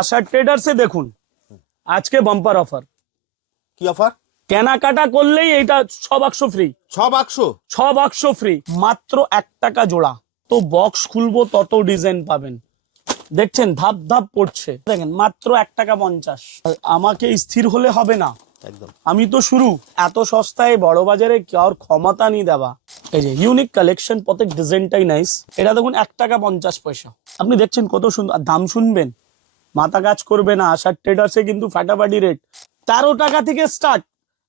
আশা ট্রেডার্সে দেখুন আজকে bumper offer. কি অফার? কেনাকাটা করলেই এটা 6 বাক্স ফ্রি। 6 বাক্স? 6 বাক্স ফ্রি, মাত্র 1 টাকা জোড়া। তো বক্স খুলবো তত ডিজাইন পাবেন। দেখছেন ধাপ ধাপ পড়ছে, দেখেন মাত্র 1 টাকা 50। আমাকে স্থির হলে হবে না, একদম। আমি তো শুরু। এত সস্তায় বড় বাজারে কার ক্ষমতা নেই দেওয়া। এই যে ইউনিক কালেকশন, প্রত্যেক ডিজাইনটাই নাইস। এটা দেখুন 1 টাকা 50 পয়সা। আপনি দেখছেন কত সুন্দর, দাম শুনবেন মাথা কাজ করবে না। আশা ট্রেডার্সে কিন্তু ফাটাফাটি রেট 13 টাকা থেকে স্টার্ট,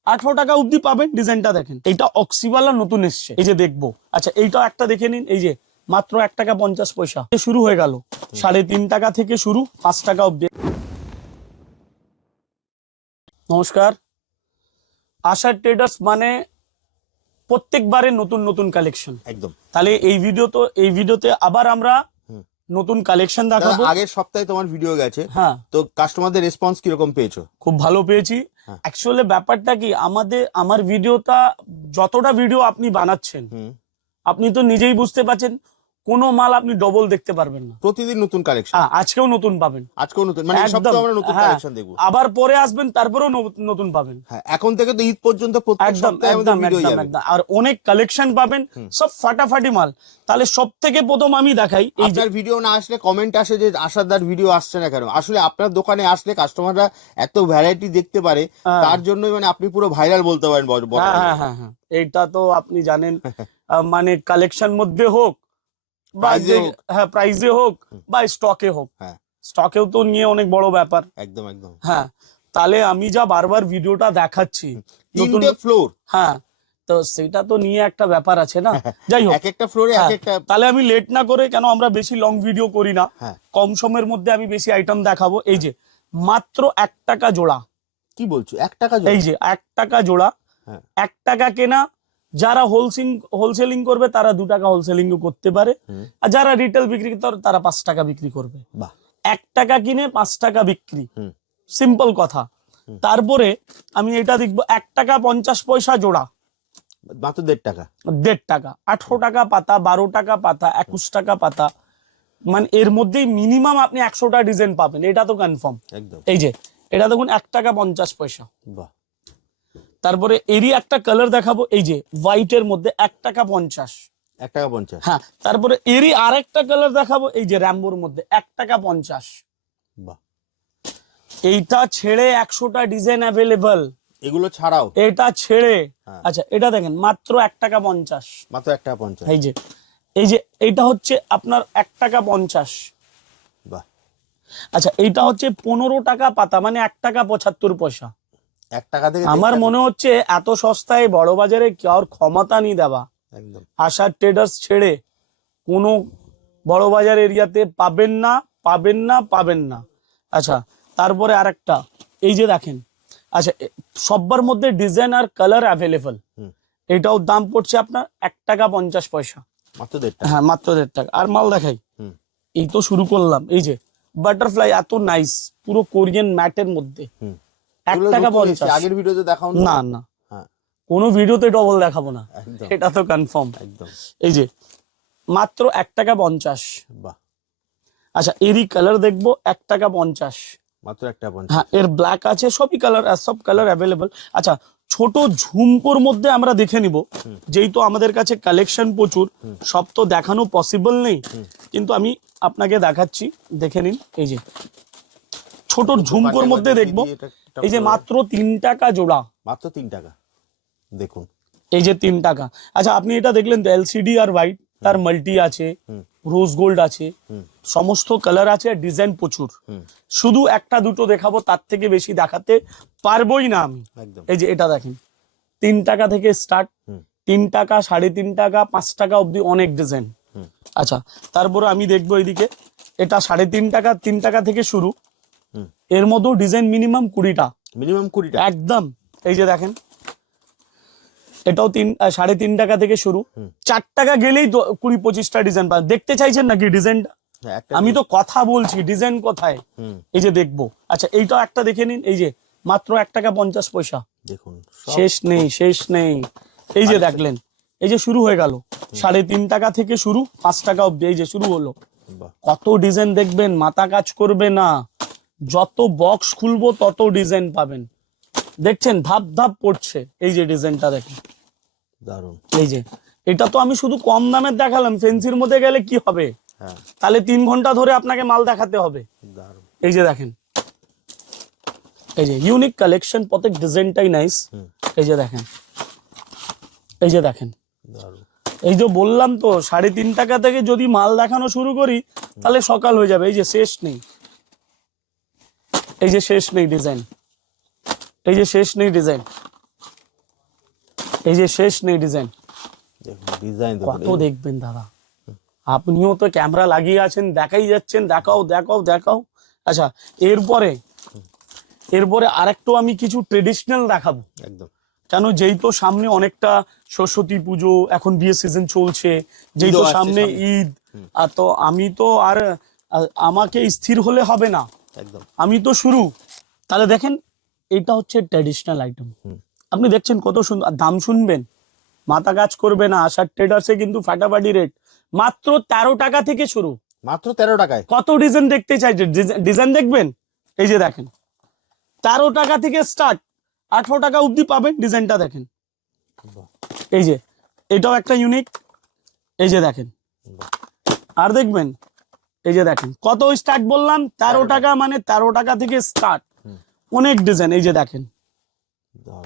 18 টাকা অব্দি পাবেন। ডিজাইনটা দেখেন, এটা অক্সিওয়ালা নতুন এসছে, এই যে দেখবো। আচ্ছা এইটাও একটা দেখে নিন, এই যে মাত্র 1 টাকা 50 পয়সা শুরু হয়ে গেল। 3.5 টাকা থেকে শুরু, 5 টাকা অব্দি। নমস্কার, আশা ট্রেডার্স মানে প্রত্যেকবারে নতুন নতুন কালেকশন। একদম। তাহলে এই ভিডিওতে আবার আমরা নতুন কালেকশন দেখাবো। আগের সপ্তাহে তোমার ভিডিও গেছে, হ্যাঁ, তো কাস্টমারদের রেসপন্স কিরকম পেয়েছো? খুব ভালো পেয়েছি। অ্যাকচুয়ালি ব্যাপারটা কি, আমার ভিডিওটা যতটা ভিডিও আপনি বানাচ্ছেন, আপনি তো নিজেই বুঝতে পারছেন, কোনো মাল আপনি ডবল দেখতে পারবেন না। প্রতিদিন নতুন কালেকশন। আজকেও নতুন পাবেন, আজকেও নতুন, মানে সপ্তাহে আমরা নতুন কালেকশন দেখবো। আবার পরে আসবেন তারপরেও নতুন পাবেন। হ্যাঁ, এখন থেকে তো ঈদ পর্যন্ত প্রত্যেক সপ্তাহে আমাদের ভিডিও যাবে। আর অনেক কালেকশন পাবেন, সব ফাটাফাটি মাল। তাহলে সবথেকে প্রথম আমি দেখাই, এই আপনার ভিডিও না আসলে কমেন্ট আসে যে আশাদার ভিডিও আসছে না কেন। আসলে আপনার দোকানে আসলে কাস্টমাররা এত ভ্যারাইটি দেখতে পারে, তার জন্যই মানে আপনি পুরো ভাইরাল বলতে পারেন। হ্যাঁ, এইটা তো আপনি জানেন। মানে কালেকশন মধ্যে হোক বা প্রাইজে হোক বা স্টকে হোক, স্টকেও তো নিয়ে অনেক বড় ব্যাপার। একদম একদম। হ্যাঁ, তাহলে আমি যা বারবার ভিডিওটা দেখাচ্ছি তিনটে ফ্লোর, হ্যাঁ, তো সেটা তো নিয়ে একটা ব্যাপার আছে না। যাই হোক, এক একটা ফ্লোরে এক একটা। তাহলে আমি লেট না করে, কেন আমরা বেশি লং ভিডিও করি না, কম সময়ের মধ্যে আমি বেশি আইটেম দেখাবো। এই যে মাত্র 1 টাকা জোড়া। কি বলছো? 1 টাকা জোড়া? এই যে 1 টাকা জোড়া, 1 টাকা কেনা। যারা হোলসেলিং করবে তারা 2 টাকা হোলসেলিং করতে পারে, আর যারা রিটেল বিক্রি করে তারা 5 টাকা বিক্রি করবে। 1 টাকা কিনে 5 টাকা বিক্রি, সিম্পল কথা। তারপরে আমি এটা দেখবো 1 টাকা 50 পয়সা জোড়া, মাত্র 1.5 টাকা। 1.5 টাকা, 18 টাকা পাতা, 12 টাকা পাতা, 21 টাকা পাতা। মানে এর মধ্যেই মিনিমাম আপনি 100টা ডিজাইন পাবেন, এটা তো কনফার্ম। এই যে এটা দেখুন 1 টাকা 50 পয়সা। তারপরে এরই একটা কালার দেখাবো, এই যে হোয়াইট এর মধ্যে 1 টাকা 50। 1 টাকা 50। হ্যাঁ, তারপরে এরই আরেকটা কালার দেখাবো, এই যে র্যাম্বোর মধ্যে 1 টাকা 50। এইটা ছেড়ে 100টা ডিজাইন অ্যাভেলেবল, এগুলো ছাড়াও এটা ছেড়ে। আচ্ছা এটা দেখেন মাত্র 1 টাকা 50, মাত্র 1 টাকা 50। এই যে এইটা হচ্ছে আপনার 1 টাকা 50। বাহ। আচ্ছা এইটা হচ্ছে 15 টাকা পাতা, মানে 1 টাকা 75 পয়সা। 1 টাকা থেকে আমার মনে হচ্ছে এত সস্তায় বড় বাজারে কার ক্ষমতা নেই দেওয়া। একদম। আশা ট্রেডার্স ছেড়ে কোনো বড় বাজার এরিয়াতে পাবেন না। আচ্ছা তারপরে আরেকটা, এই যে দেখেন। আচ্ছা সবার মধ্যে ডিজাইন আর কালার অ্যাভেলেবল। এটাও দাম পড়ছে আপনার 1 টাকা 50 পয়সা, মাত্র 1.5 টাকা। হ্যাঁ, মাত্র 1.5 টাকা। আর মাল দেখাই, এই তো শুরু করলাম। এই যে বাটারফ্লাই, এত নাইস, পুরো কোরিয়ান ম্যাটের মধ্যে 1 টাকা 50। আগের ভিডিওতে দেখাও না, কোনো ভিডিওতে ডবল দেখাবো না, এটা তো কনফার্ম। একদম। এই যে মাত্র 1 টাকা 50। বাহ। আচ্ছা এরই কালার দেখবো 1 টাকা 50, মাত্র 1 টাকা 50। হ্যাঁ, এর ব্ল্যাক আছে, সবই কালার, সব কালার অ্যাভেলেবল। আচ্ছা ছোট ঝুমকোর মধ্যে আমরা দেখে নিব, যেহেতু আমাদের কাছে কালেকশন প্রচুর, সব তো দেখানো পসিবল নেই, কিন্তু আমি আপনাকে দেখাচ্ছি, দেখে নিন। এই যে ছোট ঝুমকোর মধ্যে দেখবো, এই যে মাত্র 3 টাকা জোড়া, মাত্র 3 টাকা। দেখুন এই যে 3 টাকা। আচ্ছা আপনি এটা দেখলেন এলসিডি আর হোয়াইট, তার মাল্টি আছে, রোজ গোল্ড আছে, সমস্ত কালার আছে, ডিজাইন প্রচুর। শুধু একটা দুটো দেখাবো, তার থেকে বেশি দেখাতে পারবোই না আমি। এই যে এটা দেখেন 3 টাকা থেকে স্টার্ট, 3 টাকা, 3.5 টাকা, 5 টাকা অব্দি অনেক ডিজাইন। আচ্ছা তারপরে আমি দেখবো এইদিকে, এটা 3.5 টাকা, 3 টাকা থেকে শুরু। এর মধ্যেও ডিজাইন মিনিমাম 20টা, মিনিমাম 20টা একদম। এই যে দেখেন এটাও 3.5 টাকা থেকে শুরু, 4 টাকা গেলেই 20-25টা ডিজাইন পাবেন। দেখতে চাইছেন নাকি ডিজাইনটা? আমি তো কথা বলছি, ডিজাইন কোথায়, এই যে দেখবো। আচ্ছা এইটাও একটা দেখে নিন, এই যে মাত্র 1 টাকা 50 পয়সা। দেখুন শেষ নেই। এই যে দেখলেন, এই যে শুরু হয়ে গেল 3.5 টাকা থেকে শুরু, 5 টাকা অব্দি। এই যে শুরু হলো, কত ডিজাইন দেখবেন, মাথা কাজ করবে না। যত বক্স খুলবো তত ডিজাইন পাবেন। দেখছেন ধাপ ধাপ পড়ছে, এই যে ডিজাইনটা দেখেন, দারুণ। এই যে এটা তো আমি শুধু কম দামের দেখালাম, ফেন্সির মধ্যে গেলে কি হবে, হ্যাঁ তাহলে 3 ঘন্টা ধরে আপনাকে মাল দেখাতে হবে। দারুণ। এই যে দেখেন, এই যে ইউনিক কালেকশন, প্রত্যেক ডিজাইনটাই নাইস। এই যে দেখেন, এই যে দেখেন, দারুণ। এই যে বললাম তো 3.5 টাকা থেকে যদি মাল দেখানো শুরু করি তাহলে সকাল হয়ে যাবে। এই যে শেষ নেই, এই যে শেষ নেই ডিজাইন, এই যে শেষ নেই ডিজাইন, এই যে শেষ নেই ডিজাইন। দেখুন ডিজাইন কত দেখবেন দাদা, আপনিও তো ক্যামেরা লাগিয়ে আছেন, দেখাই যাচ্ছেন, দেখাও দেখাও দেখাও। আচ্ছা, এরপরে আরেকটু আমি কিছু ট্রেডিশনাল দেখাবো। একদম। কেন, যেই তো সামনে অনেকটা সরস্বতী পুজো, এখন বিয়ে সিজন চলছে, যেই তো সামনে ঈদ, আর তো আমি তো আর আমাকে স্থির হলে হবে না, একদম আমি তো শুরু। তাহলে দেখেন, এটা হচ্ছে ট্র্যাডিশনাল আইটেম। আপনি দেখছেন কত সুন্দর, আর দাম শুনবেন, মাথা কাজ করবে না। আশার ট্রেডার্সে কিন্তু ফাটাফাটি রেট, মাত্র 13 টাকা থেকে শুরু। মাত্র 13 টাকায়। কত ডিজাইন দেখতে চাইছেন, ডিজাইন দেখবেন, এই যে দেখেন 13 টাকা থেকে স্টার্ট, 18 টাকা অব্দি পাবেন। ডিজাইনটা দেখেন, এই যে এটাও একটা ইউনিক, এই যে দেখেন, আর দেখবেন, এই যে দেখেন কত স্টার্ট বললাম, 13 টাকা, মানে 13 টাকা থেকে স্টার্ট, অনেক ডিজাইন। এই যে দেখেন,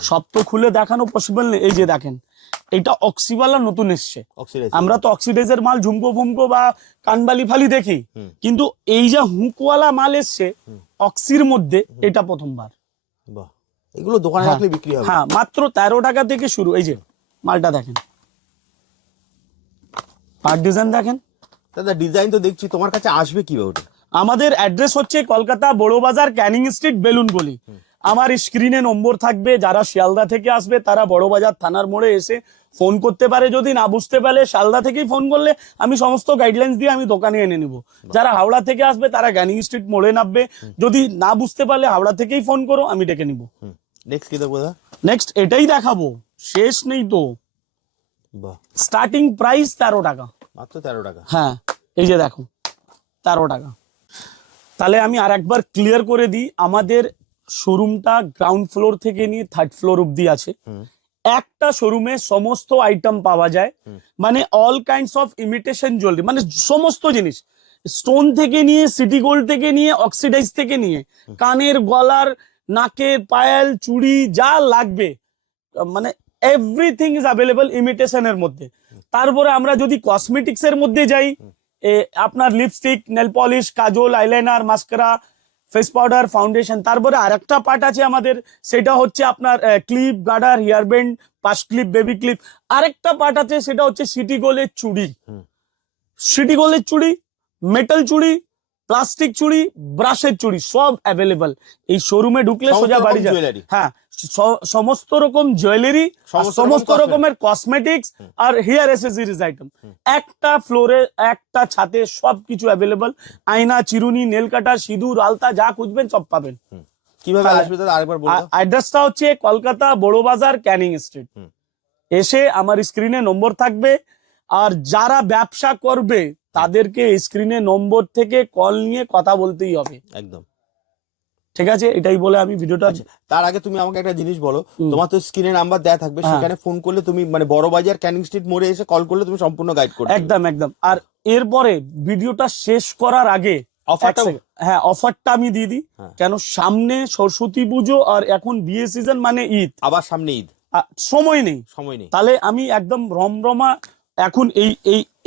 সব তো খুলে দেখানো পসিবল নেই। এই যে দেখেন, এটা অক্সিওয়ালা নতুন এসছে। আমরা তো অক্সিডাইজের মাল ঝুমকো ফুমকো বা কানবালি ফালি দেখি, কিন্তু এই যে হুকওয়ালা মাল এসছে অক্সির মধ্যে, এটা প্রথমবার। বাহ, এগুলো দোকানে রাখলে বিক্রি হবে। হ্যাঁ, মাত্র 13 টাকা থেকে শুরু। এই যে মালটা দেখেন, আর ডিজাইন দেখেন। দাদা ডিজাইন তো দেখছি, তোমার কাছে আসবে কিভাবে ওটা? আমাদের অ্যাড্রেস হচ্ছে কলকাতা বড় বাজার, ক্যানিং স্ট্রিট, বেলুন গলি। আমার স্ক্রিনে নম্বর থাকবে, যারা শিয়ালদা থেকে আসবে তারা বড় বাজার থানার মোড়ে এসে ফোন করতে পারে। যদি না বুঝতে পারে, শিয়ালদা থেকেই ফোন করলে আমি সমস্ত গাইডলাইন্স দিয়ে আমি দোকানে এনে নিব। যারা হাওড়া থেকে আসবে তারা ক্যানিং স্ট্রিট মোড়ে নামবে। যদি না বুঝতে পারলে হাওড়া থেকেই ফোন করো, আমি ডেকে নিব। নেক্সট কি দেখবো দাদা? নেক্সট এটাই দেখাবো, শেষ নেই তো। বাহ, স্টার্টিং প্রাইস 13 টাকা, মাত্র 13 টাকা। হ্যাঁ, এই যে দেখো 13 টাকা। তাহলে আমি আর একবার ক্লিয়ার করে দিই, আমাদের শোরুমটা গ্রাউন্ড ফ্লোর থেকে নিয়ে 3rd ফ্লোর অব্দি আছে। একটা শোরুমে সমস্ত আইটেম পাওয়া যায়, মানে all kinds of imitation jewellery, মানে সমস্ত জিনিস, স্টোন থেকে নিয়ে, সিটি গোল্ড থেকে নিয়ে, অক্সিডাইজ থেকে নিয়ে, কানের, গলার, নাকের, পায়েল, চুড়ি, যা লাগবে, মানে এভরিথিং ইজ অ্যাভেলেবল ইমিটেশনের মধ্যে। তারপরে আমরা যদি কসমেটিক্স এর মধ্যে যাই, আপনার lipstick, nail polish, kajal, eyeliner, mascara, face powder, foundation. তারপরে আরেকটা পার্ট আছে আমাদের, সেটা হচ্ছে আপনার ক্লিপ, গার্ডার, হেয়ার ব্যান্ড, পাশ ক্লিপ, বেবি ক্লিপ। আরেকটা পার্ট আছে, সেটা হচ্ছে সিটি গোল্ডের চুড়ি, সিটি গোল্ডের চুড়ি, মেটাল চুড়ি, প্লাস্টিক চুড়ি, ব্রাশের চুড়ি, সব অ্যাভেলেবল। এই শোরুমে ঢুকলে সোজা বাড়ি যায়। হ্যাঁ, সমস্ত রকম জুয়েলারি, সমস্ত রকমের কসমেটিক্স আর হেয়ার অ্যাসেসরিজ আইটেম একটা ফ্লোরে, একটা ছাদে সবকিছু অ্যাভেলেবল। আয়না, চিরুনি, নেল কাটার, সিঁদুর, আলতা, যা খুঁজবেন সব পাবেন। কিভাবে আসবে দাদা আরেকবার বলুন? অ্যাড্রেসটা হচ্ছে কলকাতা বড় বাজার, ক্যানিং স্ট্রিট। এসে আমার স্ক্রিনে নম্বর থাকবে, আর যারা ব্যবসা করবে তাদেরকে স্ক্রিনে নম্বর থেকে কল নিয়ে কথা বলতেই হবে। একদম ঠিক আছে, এটাই বলে আমি ভিডিওটা। তার আগে তুমি আমাকে একটা জিনিস বলো, তোমার তো স্ক্রিনে নাম্বার দেয়া থাকবে, সেখানে ফোন করলে তুমি, মানে বড় বাজার ক্যানিং স্ট্রিট মোড়ে এসে কল করলে তুমি সম্পূর্ণ গাইড করবে। একদম একদম। আর এরপরে ভিডিওটা শেষ করার আগে হ্যাঁ, অফারটা আমি দিয়ে দিই। কেন, সামনে সরস্বতী পুজো আর এখন বিয়ে সিজন, মানে ঈদ, আবার সামনে ঈদ, সময় নেই। তাহলে আমি একদম রমরমা এখন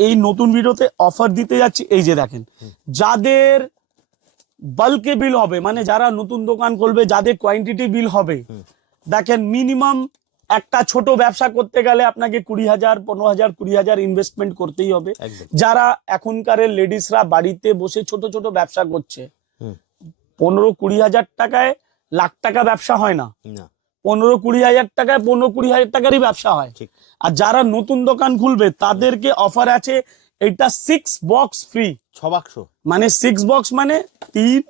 এই নতুন ভিডিওতে অফার দিতে যাচ্ছি। এই যে দেখেন, যাদের বাল্কে বিল হবে, মানে যারা নতুন দোকান খুলবে, যাদের কোয়ান্টিটি বিল হবে, দেখেন মিনিমাম একটা ছোট ব্যবসা করতে গেলে আপনাকে 20,000, 15,000, 20,000 ইনভেস্টমেন্ট করতেই হবে। যারা এখনকার লেডিসরা বাড়িতে বসে ছোট ছোট ব্যবসা করছে, 15-20,000 টাকায় লাখ টাকা ব্যবসা হয় না, 15-20,000 টাকায় 15-20,000 টাকারই ব্যবসা হয়। আর যারা নতুন দোকান খুলবে তাদেরকে অফার আছে, এটা 6 বক্স ফ্রি, 6 বাক্স, মানে 6 বক্স মানে 3,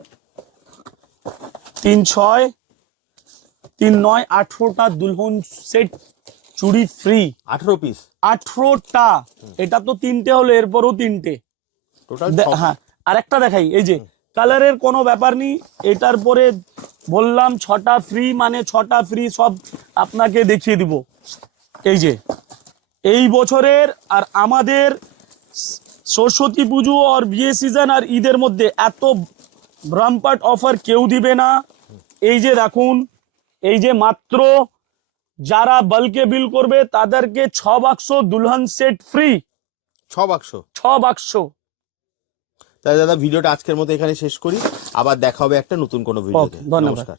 6, 3, 9, 18টা দুলহন সেট চুড়ি ফ্রি, 18 পিস, 18টা। এটা তো 3টে হলো, এরপরও 3টে। হ্যাঁ, আর একটা দেখাই, এই যে কালারের কোনো ব্যাপার নেই। এটার পরে বললাম 6টা ফ্রি, মানে 6টা ফ্রি সব আপনাকে দেখিয়ে দিব। এই যে এই বছরের আর আমাদের সরস্বতী পুজো আর বিয়ে সিজন আর ঈদের মধ্যে এত ব্রাম্পাট অফার কেউ দিবে না। এই যে দেখুন, এই যে মাত্র যারা বাল্কে বিল করবে তাদেরকে 6 বাক্স দুলহান সেট ফ্রি, 6 বাক্স। 6 বাক্স। তাহলে দাদা ভিডিওটা আজকের মতো এখানে শেষ করি, আবার দেখা হবে একটা নতুন কোনো ভিডিওতে। Okay, ধন্যবাদ। নমস্কার।